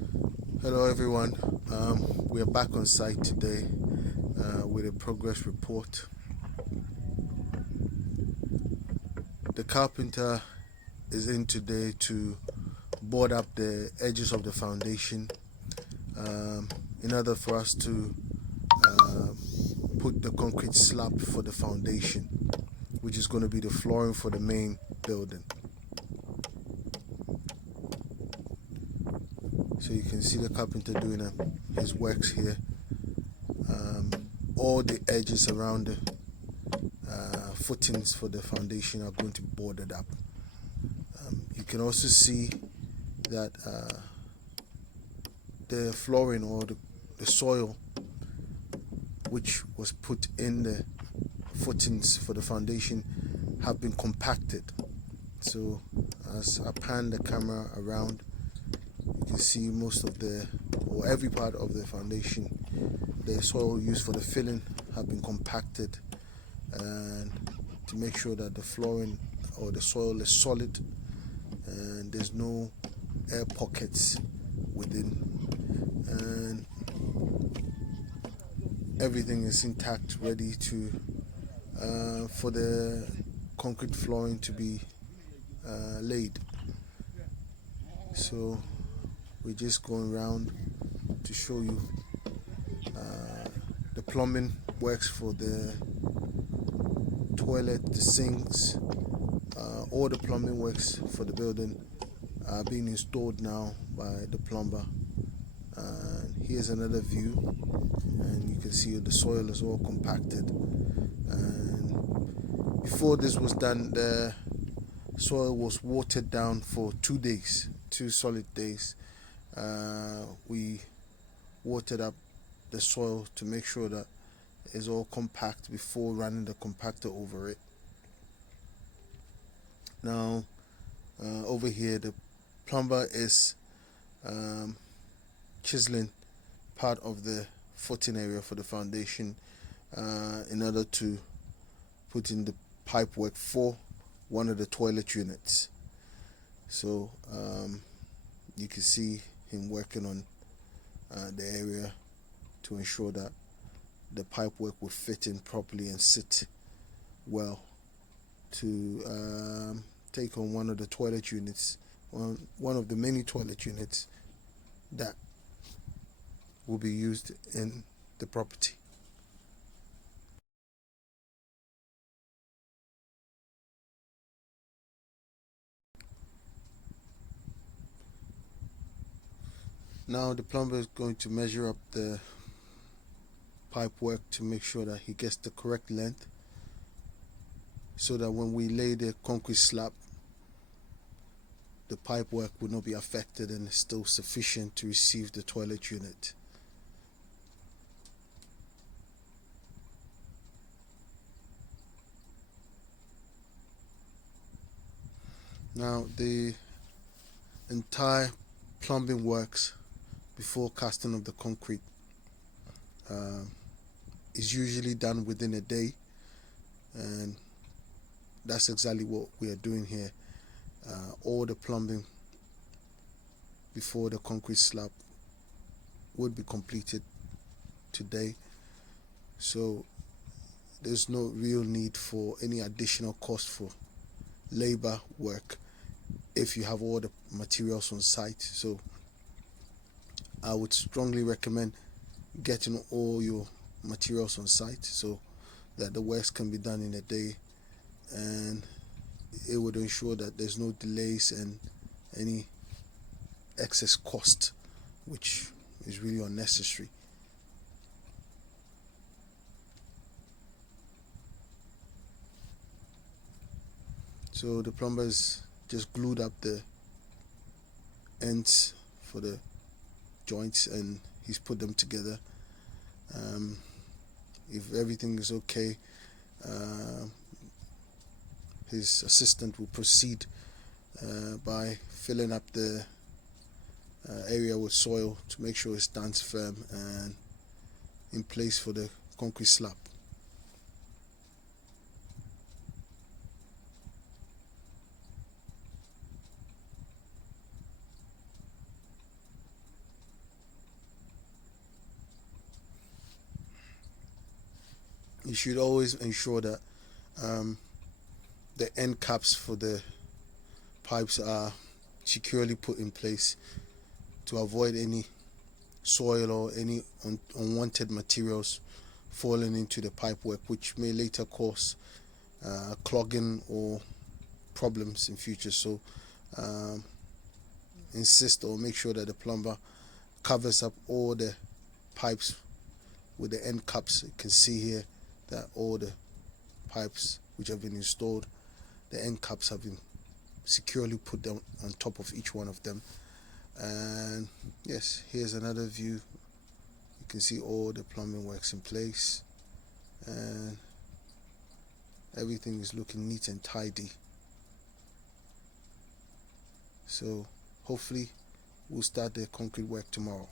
Hello everyone. We are back on site today with a progress report. The carpenter is in today to board up the edges of the foundation in order for us to uh, put the concrete slab for the foundation, which is going to be the flooring for the main building. So you can see the carpenter doing his works here. All the edges around the footings for the foundation are going to be boarded up. You can also see that the flooring or the soil which was put in the footings for the foundation have been compacted. So as I pan the camera around, you can see most of or every part of the foundation, the soil used for the filling have been compacted, and to make sure that the flooring or the soil is solid and there's no air pockets within, and everything is intact, ready to for the concrete flooring to be laid. So we're just going around to show you the plumbing works for the toilet, the sinks, all the plumbing works for the building are being installed now by the plumber. And here's another view, and you can see the soil is all compacted. And before this was done, the soil was watered down for 2 days, 2 solid days. We watered up the soil to make sure that it's all compact before running the compactor over it. Now, over here, the plumber is chiseling part of the footing area for the foundation in order to put in the pipe work for one of the toilet units. So you can see him working on the area to ensure that the pipe work will fit in properly and sit well to take on one of the toilet units, one of the many toilet units that will be used in the property. Now the plumber is going to measure up the pipe work to make sure that he gets the correct length, so that when we lay the concrete slab, the pipe work will not be affected and is still sufficient to receive the toilet unit. Now the entire plumbing works before casting of the concrete is usually done within a day, and that's exactly what we are doing here. All the plumbing before the concrete slab would be completed today, so there's no real need for any additional cost for labor work if you have all the materials on site. So I would strongly recommend getting all your materials on site so that the works can be done in a day, and it would ensure that there's no delays and any excess cost, which is really unnecessary. So the plumber's just glued up the ends for the joints and he's put them together. If everything is okay, his assistant will proceed by filling up the area with soil to make sure it stands firm and in place for the concrete slab. you should always ensure that the end caps for the pipes are securely put in place to avoid any soil or any unwanted materials falling into the pipework, which may later cause clogging or problems in future. So insist or make sure that the plumber covers up all the pipes with the end caps. You can see here that all the pipes which have been installed, the end caps have been securely put down on top of each one of them. And yes, here's another view. You can see all the plumbing works in place and everything is looking neat and tidy. So hopefully we'll start the concrete work tomorrow.